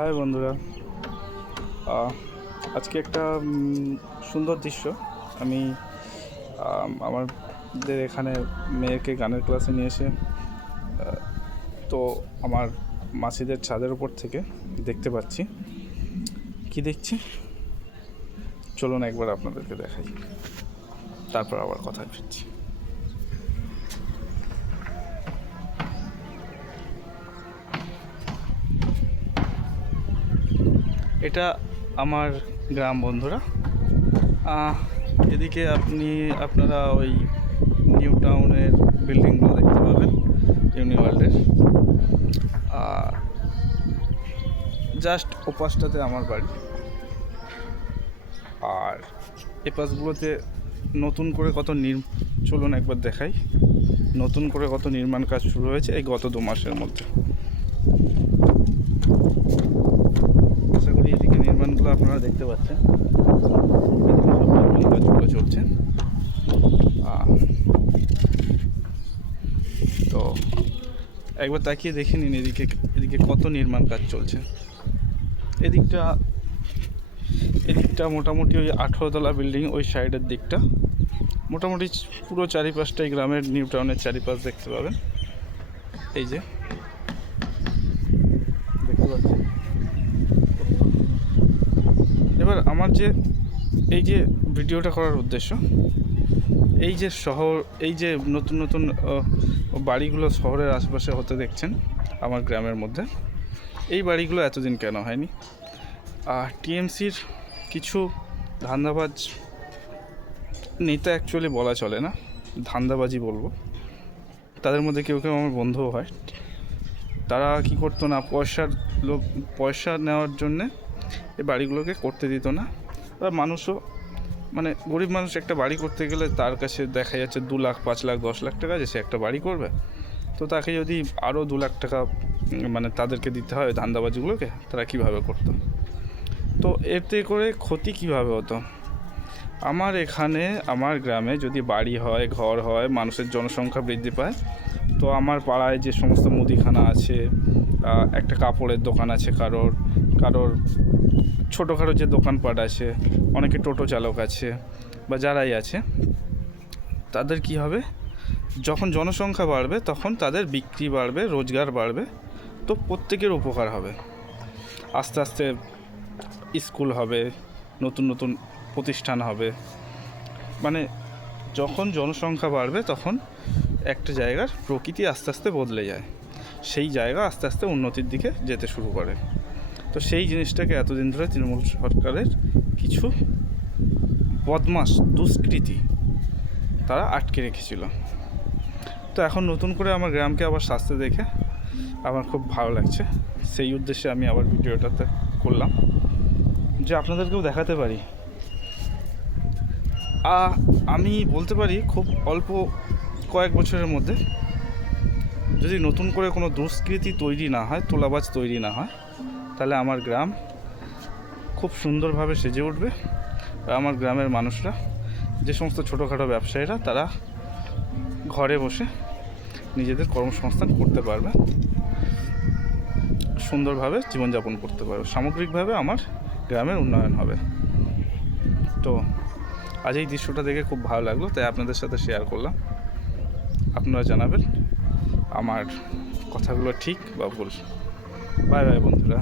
High বন্ধুরা, আজকে একটা সুন্দর দৃশ্য আমি আমাদের এখানে মেয়েকে গানের ক্লাসে নিয়ে এসে তো আমার মাসিদের ছাদের উপর থেকে দেখতে পাচ্ছি। কি দেখছি চলুন একবার আপনাদেরকে দেখাই, তারপর আবার কথায় ফিরছি। এটা আমার গ্রাম বন্ধুরা। এদিকে আপনারা ওই নিউ টাউনের বিল্ডিংগুলো দেখতে পাবেন, ইউনিওয়ার্ল্ডের। জাস্ট ওপাশটাতে আমার বাড়ি, আর এ পাশগুলোতে নতুন করে চলুন একবার দেখাই, নতুন করে কত নির্মাণ কাজ শুরু হয়েছে এই গত 2 মাসের মধ্যে। আশা করি এদিকে নির্মাণগুলো আপনারা দেখতে পাচ্ছেন, কাজগুলো চলছে। তো একবার তাকিয়ে দেখে নিন এদিকে কত নির্মাণ কাজ চলছে। এদিকটা মোটামুটি ওই 18 তলা বিল্ডিং, ওই সাইডের দিকটা মোটামুটি পুরো চারিপাশটাই গ্রামের নিউ টাউনের চারিপাশ দেখতে পাবেন। এই যে দেখতে পাচ্ছেন। এবার আমার এই যে ভিডিওটা করার উদ্দেশ্য, এই যে নতুন নতুন বাড়িগুলো শহরের আশেপাশে হতে দেখছেন আমার গ্রামের মধ্যে, এই বাড়িগুলো এতদিন কেন হয়নি? টিএমসির কিছু ধান্দাবাজ নেতা, অ্যাকচুয়ালি বলা চলে না, ধান্দাবাজি বলবো, তাদের মধ্যে কেউ কেউ আমার বন্ধুও হয়। তারা কি করতো না, পয়সা নেওয়ার জন্যে এই বাড়িগুলোকে করতে দিত না। আর মানুষও, মানে গরিব মানুষ একটা বাড়ি করতে গেলে তার কাছে দেখা যাচ্ছে 2 লাখ, 5 লাখ, 10 লাখ টাকা, যে সে একটা বাড়ি করবে, তো তাকে যদি আরও 2 লাখ টাকা মানে তাদেরকে দিতে হয় ধান্দাবাজিগুলোকে, তারা কীভাবে করতো? তো এতে করে ক্ষতি কীভাবে হতো? আমার গ্রামে যদি বাড়ি হয়, ঘর হয়, মানুষের জনসংখ্যা বৃদ্ধি পায়, তো আমার পাড়ায় যে সমস্ত মুদিখানা আছে, একটা কাপড়ের দোকান আছে, কারোর ছোটোখাটো যে দোকানপাট আছে, অনেকে টোটো চালক আছে, বা যারাই আছে, তাদের কি হবে, যখন জনসংখ্যা বাড়বে তখন তাদের বিক্রি বাড়বে, রোজগার বাড়বে, তো প্রত্যেকের উপকার হবে। আস্তে আস্তে স্কুল হবে, নতুন নতুন প্রতিষ্ঠান হবে। মানে যখন জনসংখ্যা বাড়বে তখন একটা জায়গার প্রকৃতি আস্তে আস্তে বদলে যায়, সেই জায়গা আস্তে আস্তে উন্নতির দিকে যেতে শুরু করে। তো সেই জিনিসটাকে এতদিন ধরে তৃণমূল সরকারের কিছু বদমাশ দুষ্কৃতী তারা আটকে রেখেছিল। তো এখন নতুন করে আমার গ্রামকে আবার সাজতে দেখে আমার খুব ভালো লাগছে। সেই উদ্দেশ্যে আমি আবার ভিডিওটাতে করলাম, যে আপনাদেরকেও দেখাতে পারি। আমি বলতে পারি খুব অল্প কয়েক বছরের মধ্যে যদি নতুন করে কোনো দুষ্কৃতি তৈরি না হয়, তোলাবাজ তৈরি না হয়, তাহলে আমার গ্রাম খুব সুন্দরভাবে সেজে উঠবে। আমার গ্রামের মানুষরা, যে সমস্ত ছোটোখাটো ব্যবসায়ীরা, তারা ঘরে বসে নিজেদের কর্মসংস্থান করতে পারবে, সুন্দরভাবে জীবনযাপন করতে পারবে। সামগ্রিকভাবে আমার গ্রামের উন্নয়ন হবে। তো আজ এই দৃশ্যটা দেখে খুব ভালো লাগলো, তাই আপনাদের সাথে শেয়ার করলাম। আপনারা জানাবেন আমার কথাগুলো ঠিক বা ভুল। বাই বাই বন্ধুরা।